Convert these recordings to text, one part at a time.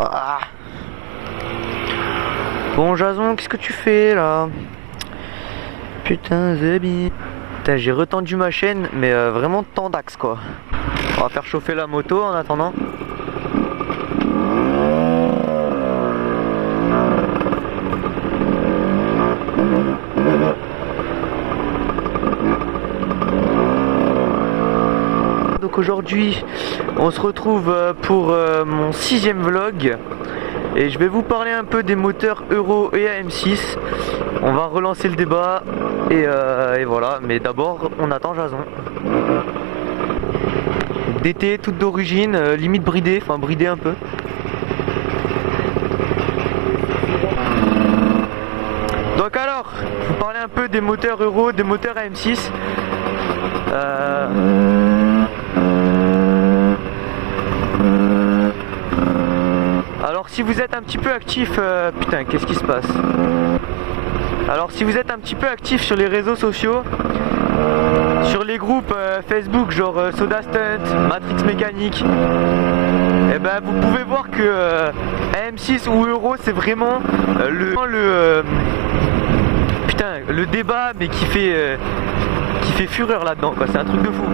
Ah. Bon Jason, qu'est-ce que tu fais là? Putain Zebi. Putain, j'ai retendu ma chaîne, mais vraiment tant d'axe quoi. On va faire chauffer la moto en attendant. Donc aujourd'hui on se retrouve pour mon 6e vlog et je vais vous parler un peu des moteurs Euro et AM6. On va relancer le débat et voilà, mais d'abord on attend Jason. DT toute d'origine, limite bridé, enfin bridé un peu. Donc alors, je vous parler un peu des moteurs Euro, des moteurs AM6. Alors si vous êtes un petit peu actif, putain qu'est-ce qui se passe? Alors si vous êtes un petit peu actif sur les réseaux sociaux, sur les groupes Facebook genre Soda Stunt, Matrix Mécanique, et ben vous pouvez voir que AM6 ou Euro c'est vraiment le débat, mais qui fait fureur là-dedans quoi, c'est un truc de fou.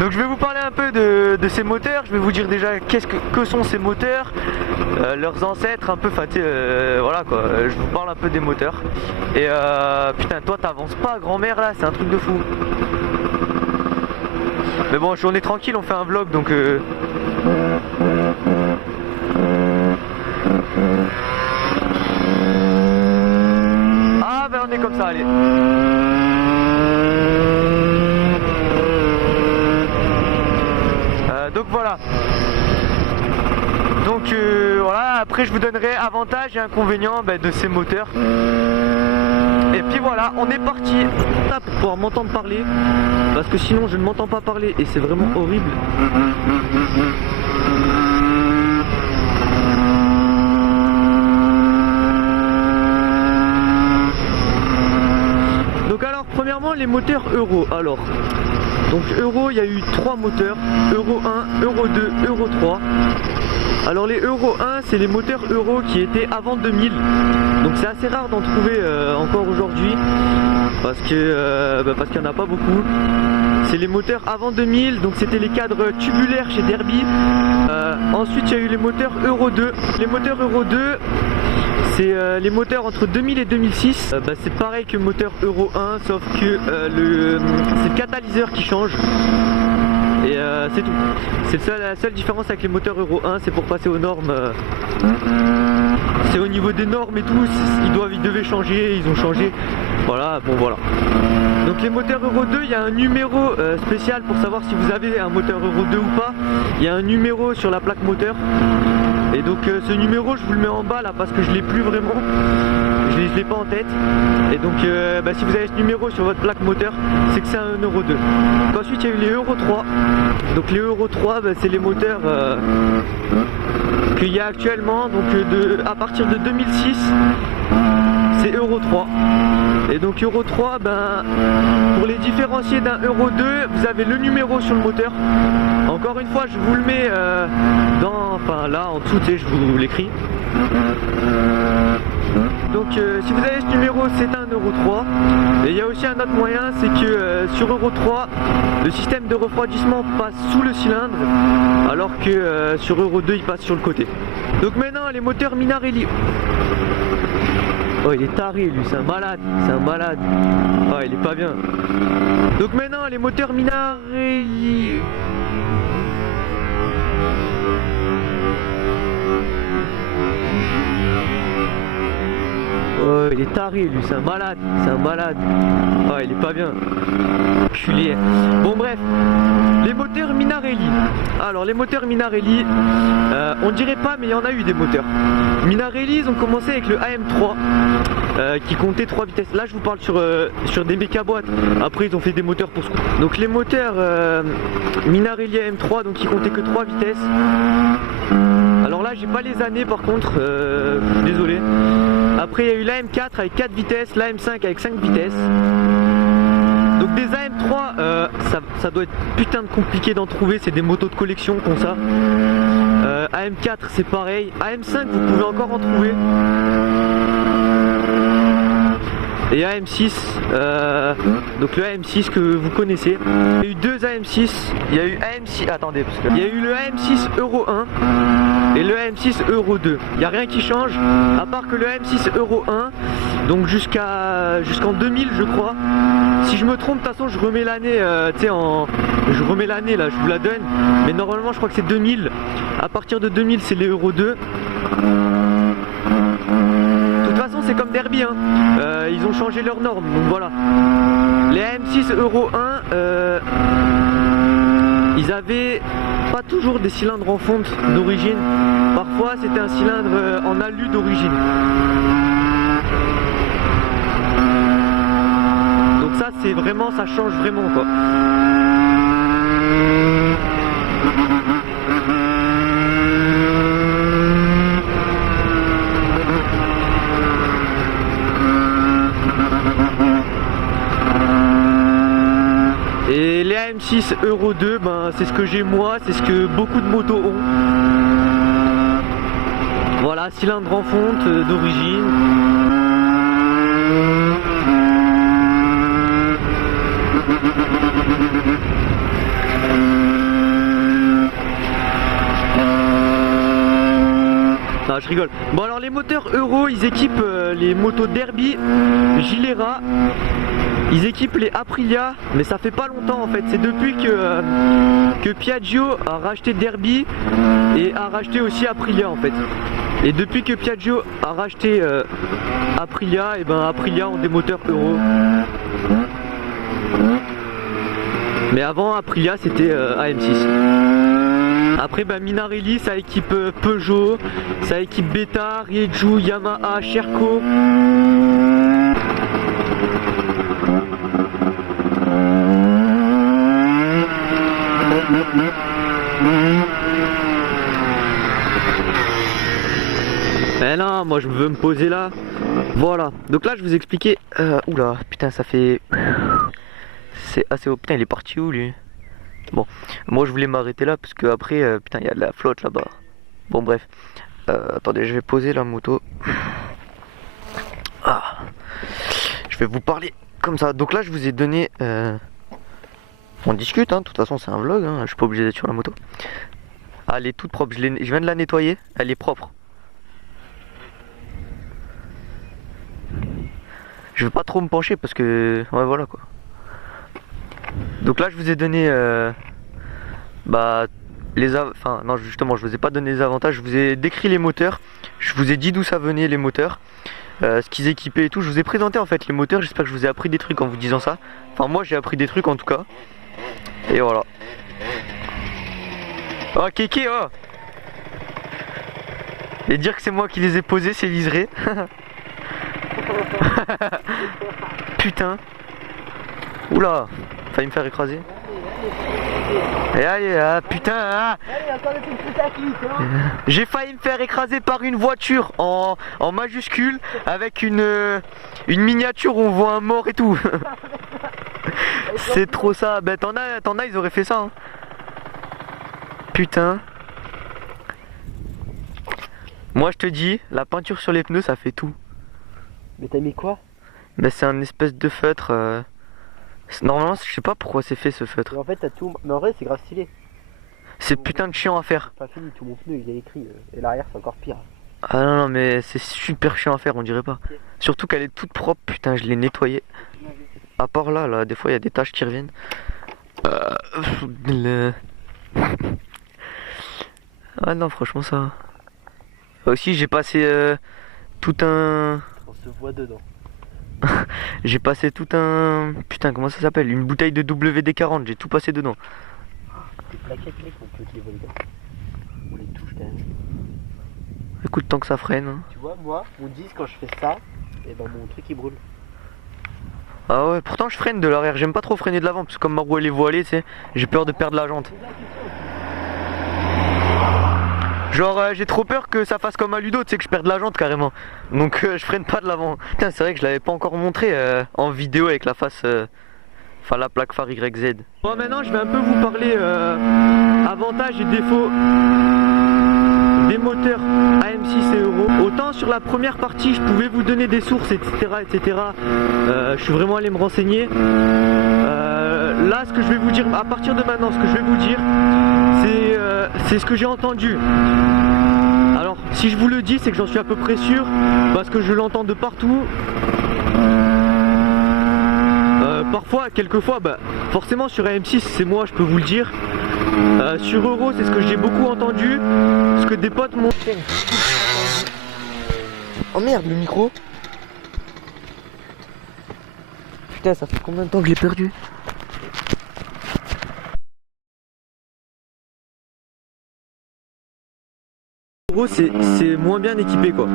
Donc je vais vous parler un peu de ces moteurs, je vais vous dire déjà que sont ces moteurs, leurs ancêtres un peu, voilà quoi, je vous parle un peu des moteurs. Et putain toi t'avances pas grand-mère là, c'est un truc de fou. Mais bon, journée tranquille, on fait un vlog donc ah ben on est comme ça, allez. Donc voilà. Donc voilà, après je vous donnerai avantages et inconvénients de ces moteurs. Et puis voilà, on est parti pour pouvoir m'entendre parler, parce que sinon je ne m'entends pas parler et c'est vraiment horrible. Donc alors premièrement les moteurs Euro. Alors donc Euro, il y a eu 3 moteurs, Euro 1, Euro 2, Euro 3. Alors les Euro 1 c'est les moteurs Euro qui étaient avant 2000. Donc c'est assez rare d'en trouver encore aujourd'hui, parce qu'il n'y en a pas beaucoup. C'est les moteurs avant 2000, donc c'était les cadres tubulaires chez Derby. Ensuite il y a eu les moteurs Euro 2. Les moteurs Euro 2 c'est les moteurs entre 2000 et 2006. C'est pareil que le moteur Euro 1, sauf que c'est le catalyseur qui change. Et c'est tout. C'est la seule différence avec les moteurs Euro 1, c'est pour passer aux normes. C'est au niveau des normes et tout, ils devaient changer, ils ont changé. Voilà, bon voilà. Donc les moteurs Euro 2, il y a un numéro spécial pour savoir si vous avez un moteur Euro 2 ou pas. Il y a un numéro sur la plaque moteur. Et donc ce numéro je vous le mets en bas là parce que je l'ai plus vraiment. Je l'ai pas en tête. Et donc si vous avez ce numéro sur votre plaque moteur, c'est que c'est un Euro 2. Donc ensuite il y a eu les Euro 3. Donc les Euro 3 c'est les moteurs qu'il y a actuellement. Donc à partir de 2006 c'est Euro 3. Et donc Euro 3, pour les différencier d'un Euro 2, vous avez le numéro sur le moteur. Encore une fois, je vous le mets là en dessous, je vous l'écris. Donc si vous avez ce numéro, c'est un Euro 3. Et il y a aussi un autre moyen, c'est que sur Euro 3, le système de refroidissement passe sous le cylindre, alors que sur Euro 2, il passe sur le côté. Donc maintenant, les moteurs Minarelli. Oh il est taré lui, c'est un malade, Oh il est pas bien. Donc maintenant les moteurs Minarelli. Oh il est taré lui, c'est un malade, Oh il est pas bien. Culé. Bon bref, les moteurs Minarelli. Alors les moteurs Minarelli, on dirait pas mais il y en a eu des moteurs. Minarelli ils ont commencé avec le AM3 qui comptait 3 vitesses. Là je vous parle sur des mécaboîtes. Après ils ont fait des moteurs pour scooter. Donc les moteurs Minarelli AM3 donc qui comptaient que 3 vitesses. Alors là j'ai pas les années par contre, désolé. Après il y a eu l'AM4 avec 4 vitesses, l'AM5 avec 5 vitesses. Donc des AM3, ça doit être putain de compliqué d'en trouver, c'est des motos de collection comme ça. AM4 c'est pareil, AM5 vous pouvez encore en trouver. Et AM6, donc le AM6 que vous connaissez. Il y a eu deux AM6, il y a eu AM6, attendez, parce que il y a eu le AM6 Euro 1 et le AM6 Euro 2. Il n'y a rien qui change, à part que le AM6 Euro 1, donc jusqu'en 2000 je crois. Si je me trompe, de toute façon je remets l'année, je remets l'année là, je vous la donne. Mais normalement je crois que c'est 2000. À partir de 2000 c'est les Euro 2. De toute façon c'est comme Derby, hein. Ils ont changé leurs normes, donc voilà. Les AM6 Euro 1, ils avaient pas toujours des cylindres en fonte d'origine. Parfois c'était un cylindre en alu d'origine. Donc ça c'est vraiment, ça change vraiment quoi. Et les AM6 Euro 2, ben, c'est ce que j'ai moi, c'est ce que beaucoup de motos ont. Voilà, cylindre en fonte d'origine. Non, je rigole. Bon alors les moteurs Euro, ils équipent les motos Derby, Gilera. Ils équipent les Aprilia, mais ça fait pas longtemps en fait, c'est depuis que Piaggio a racheté Derby et a racheté aussi Aprilia en fait. Et depuis que Piaggio a racheté Aprilia, et ben Aprilia ont des moteurs Euro. Mais avant Aprilia c'était AM6. Après ben, Minarelli ça équipe Peugeot, ça équipe Beta, Rieju, Yamaha, Sherco. Mais non, moi je veux me poser là. Voilà, donc là je vous expliquais. Oula, putain, ça fait. C'est assez haut. Putain, il est parti où lui? Bon, moi je voulais m'arrêter là parce que après, putain, il y a de la flotte là-bas. Bon, bref. Attendez, je vais poser la moto. Ah. Je vais vous parler comme ça. Donc là, je vous ai donné. On discute, hein. De toute façon, c'est un vlog. Hein. Je suis pas obligé d'être sur la moto. Ah, elle est toute propre. Je viens de la nettoyer. Elle est propre. Je vais pas trop me pencher parce que. Ouais, voilà quoi. Donc là, je vous ai donné. Enfin, non, justement, je vous ai pas donné les avantages. Je vous ai décrit les moteurs. Je vous ai dit d'où ça venait les moteurs. Ce qu'ils équipaient et tout. Je vous ai présenté en fait les moteurs. J'espère que je vous ai appris des trucs en vous disant ça. Enfin, moi, j'ai appris des trucs en tout cas. Et voilà. Oh, Kéké, oh! Et dire que c'est moi qui les ai posés, c'est liseré. Putain. Oula, failli me faire écraser. Et allez, ah, putain, ah. J'ai failli me faire écraser par une voiture en majuscule avec une miniature où on voit un mort et tout. C'est trop ça. Ben t'en as, ils auraient fait ça. Hein. Putain. Moi je te dis, la peinture sur les pneus ça fait tout. Mais t'as mis quoi? Ben c'est un espèce de feutre. Normalement je sais pas pourquoi c'est fait ce feutre. Mais en fait t'as tout. Mais en vrai c'est grave stylé. C'est putain de chiant à faire. Pas fini, tout mon pneu il est écrit. Et l'arrière c'est encore pire. Ah non non mais c'est super chiant à faire, on dirait pas. Okay. Surtout qu'elle est toute propre, putain je l'ai nettoyée. À part là, des fois il y a des taches qui reviennent. Ah non franchement ça. Aussi j'ai passé tout un... On se voit dedans. J'ai passé tout un... Putain comment ça s'appelle? Une bouteille de WD-40, j'ai tout passé dedans. Les plaquettes mec on peut les voler dedans. On les touche quand même. Écoute tant que ça freine. Hein. Tu vois moi, mon disque quand je fais ça, et ben mon truc il brûle. Ah ouais, pourtant je freine de l'arrière, j'aime pas trop freiner de l'avant parce que comme ma roue elle est voilée, tu sais, j'ai peur de perdre la jante. Genre j'ai trop peur que ça fasse comme à Ludo, tu sais que je perde la jante carrément. Donc je freine pas de l'avant. Putain c'est vrai que je l'avais pas encore montré en vidéo avec la face Enfin la plaque phare YZ. Bon, maintenant je vais un peu vous parler avantages et défauts des moteurs AM6 et Euro. Autant sur la première partie je pouvais vous donner des sources etc. Je suis vraiment allé me renseigner. Là ce que je vais vous dire, à partir de maintenant, ce que je vais vous dire c'est ce que j'ai entendu. Alors si je vous le dis, c'est que j'en suis à peu près sûr parce que je l'entends de partout. Parfois, quelquefois, bah, forcément sur AM6 c'est moi, je peux vous le dire. Sur Euro c'est ce que j'ai beaucoup entendu, ce que des potes m'ont... Oh merde, le micro. Putain, ça fait combien de temps que je l'ai perdu? Euro c'est moins bien équipé quoi.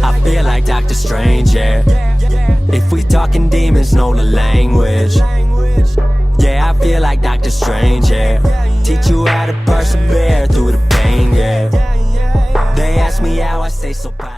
I feel like Doctor Strange, yeah. If we talking demons, know the language. Yeah, I feel like Doctor Strange, yeah. Teach you how to persevere through the pain, yeah. They ask me how I stay so positive.